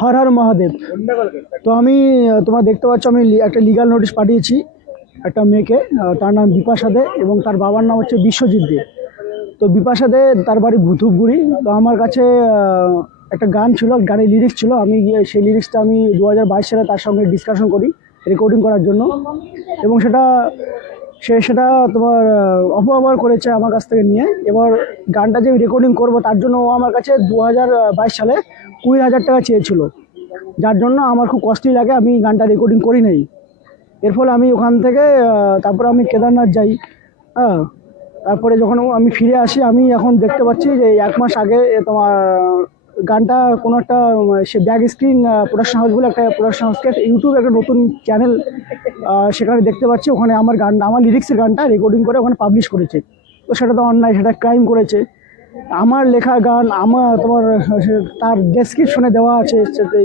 হর হর মহাদেব। তো আমি, তোমার দেখতে পাচ্ছ, আমি একটা লিগাল নোটিশ পাঠিয়েছি একটা মেয়েকে তার নাম বিপাশা দে এবং তার বাবার নাম হচ্ছে বিশ্বজিৎ দে। তো বিপাশা দে তার বাড়ি ধূপগুড়ি তো আমার কাছে একটা গান ছিল, গানের লিরিক্স ছিল। আমি গিয়ে সেই লিরিক্সটা আমি দু হাজার বাইশ সালে তার সঙ্গে ডিসকাশন করি রেকর্ডিং করার জন্য। এবং সেটা, সে সেটা তোমার অপব্যবহার করেছে আমার কাছ থেকে নিয়ে। এবার গানটা যে রেকর্ডিং করব তার জন্য ও আমার কাছে দু হাজার বাইশ সালে কুড়ি হাজার টাকা চেয়েছিল। যার জন্য আমার খুব কষ্টই লাগে, আমি গানটা রেকর্ডিং করি নাই। এর ফলে আমি ওখান থেকে তারপরে আমি কেদারনাথ যাই। হ্যাঁ তারপরে যখন আমি ফিরে আসি, আমি এখন দেখতে পাচ্ছি যে এক মাস আগে তোমার গানটা কোনো একটা, সে ব্যাগ স্ক্রিন প্রোডাকশন হাউস বলে একটা প্রোডাকশন হাউসকে ইউটিউবে একটা নতুন চ্যানেল সেখানে দেখতে পাচ্ছি। ওখানে আমার গান, আমার লিরিক্সের গানটা রেকর্ডিং করে ওখানে পাবলিশ করেছে। তো সেটা তো অন্যায় সেটা ক্রাইম করেছে। আমার লেখা গান, আমার তোমার তার ডেসক্রিপশনে দেওয়া আছে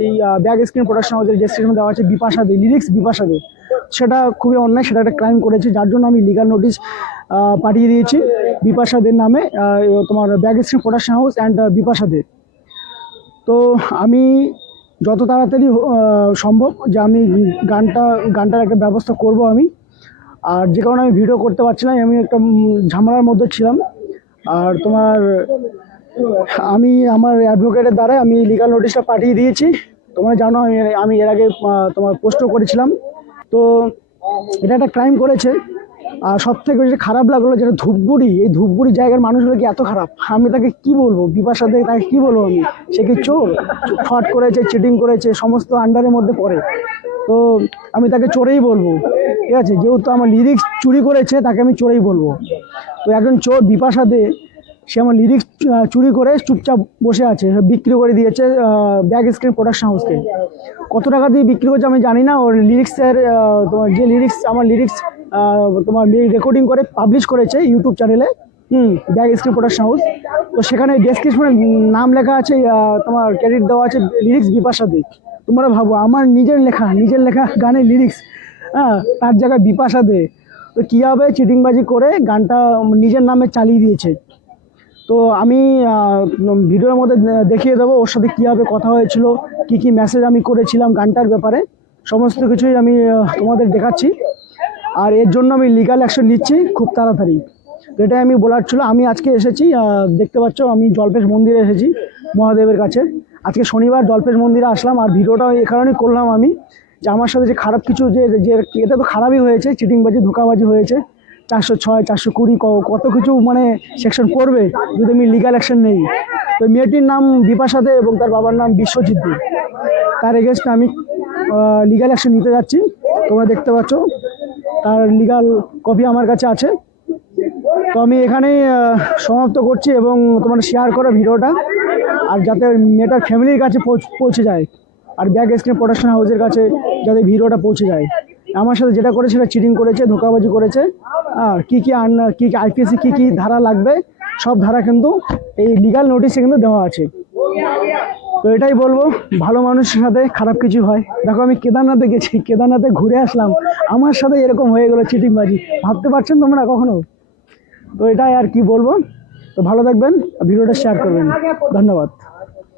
এই ব্যাগ স্ক্রিন প্রোডাকশন হাউসের ডেসক্রিপশনে দেওয়া আছে, বিপাশা দে লিরিক্স বিপাশা দে। সেটা খুবই অন্যায়, সেটা একটা ক্রাইম করেছে, যার জন্য আমি লিগাল নোটিশ পাঠিয়ে দিয়েছি বিপাশা দের নামে তোমার bag screen production house and Bipasha De. তো আমি যত তাড়াতাড়ি সম্ভব যে আমি গানটা, গানটার একটা ব্যবস্থা করব আমি। আর যে কারণে আমি ভিডিও করতে পারছিলাম আমি একটা ঝামেলার মধ্যে ছিলাম। আর তোমার, আমি আমার অ্যাডভোকেটের দ্বারা আমি লিগাল নোটিশটা পাঠিয়ে দিয়েছি। তোমরা জানো আমি আমি এর আগে তোমার পোস্টও করেছিলাম। তো এটা একটা ক্রাইম করেছে। আর সব থেকে বেশি খারাপ লাগল যেটা ধূপগুড়ি, এই ধূপগুড়ি জায়গার মানুষগুলো কি এত খারাপ? আমি তাকে কি বলব? বিপাশা দিয়ে তাকে কি বলব আমি? সে কি চোর? ফট করেছে চিটিং করেছে, সমস্ত আন্ডারের মধ্যে পড়ে। তো আমি তাকে চোরেই বলব। ঠিক আছে? যেহেতু আমার লিরিক্স চুরি করেছে, তাকে আমি চোরেই বলব। তো একজন চোর বিপাশা দে, সে আমার লিরিক্স চুরি করে চুপচাপ বসে আছে। বিক্রি করে দিয়েছে ব্যাগ স্ক্রিন প্রোডাকশন হাউসকে কত টাকা দিয়ে বিক্রি করছে আমি জানি না। ওর লিরিক্সের তোমার যে লিরিক্স আমার লিরিক্স তোমার রেকর্ডিং করে পাবলিশ করেছে ইউটিউব চ্যানেলে হুম ব্যাগ স্ক্রিন প্রোডাকশন হাউস তো সেখানে ডেসক্রিপশনে নাম লেখা আছে তোমার ক্রেডিট দেওয়া আছে লিরিক্স বিপাশা দে। তোমরা ভাবো, আমার নিজের লেখা নিজের লেখা গানের লিরিক্স হ্যাঁ তার জায়গায় বিপাশা দে। তো কী হবে? চিটিংবাজি করে গানটা নিজের নামে চালিয়ে দিয়েছে। তো আমি ভিডিওর মধ্যে দেখিয়ে দেবো ওর সাথে কীভাবে কথা হয়েছিল, কি কি মেসেজ আমি করেছিলাম গানটার ব্যাপারে। সমস্ত কিছুই আমি তোমাদের দেখাচ্ছি। আর এর জন্য আমি লিগাল অ্যাকশন নিচ্ছি খুব তাড়াতাড়ি। এটাই আমি বলার ছিল। আমি আজকে এসেছি দেখতে পাচ্ছ, আমি জলপেশ মন্দিরে এসেছি মহাদেবের কাছে। আজকে শনিবার জলপেশ মন্দিরে আসলাম, আর ভিডিওটা এই কারণেই করলাম আমি যে আমার সাথে যে খারাপ কিছু যে যে এটা তো খারাপই হয়েছে, চিটিংবাজি, ধোকাবাজি হয়েছে। চারশো ছয়, চারশো কুড়ি কত কিছু মানে সেকশন করবে যদি আমি লিগাল অ্যাকশন নেই। তো মেয়েটির নাম বিপাশা দে এবং তার বাবার নাম বিশ্বজিৎ দে। তার এগেনস্টে আমি লিগাল অ্যাকশন নিতে যাচ্ছি। তোমরা দেখতে পাচ্ছ, তার লিগাল কপি আমার কাছে আছে। তো আমি এখানেই সমাপ্ত করছি এবং তোমরা শেয়ার করো ভিডিওটা। আর যাতে মেয়েটার ফ্যামিলির কাছে পৌঁছে যায়। আর ব্যাগ স্ক্রিন প্রোডাকশন হাউসের কাছে যাতে ভিডিওটা পৌঁছে যায়। আমার সাথে যেটা করেছে সেটা চিটিং করেছে, ধোকাবাজি করেছে। আর কী কী আন, কী কী আইপিএসি কী কী ধারা লাগবে, সব ধারা কিন্তু এই লিগাল নোটিশে কিন্তু দেওয়া আছে। তো এটাই বলব, ভালো মানুষের সাথে খারাপ কিছু হয়। দেখো আমি কেদারনাথে গেছি, কেদারনাথে ঘুরে আসলাম। আমার সাথে এরকম হয়ে গেলো চিটিংবাজি ভাবতে পারছেন তোমরা কখনো? তো এটাই আর কি বলব। তো ভালো থাকবেন, ভিডিওটা শেয়ার করবেন। ধন্যবাদ।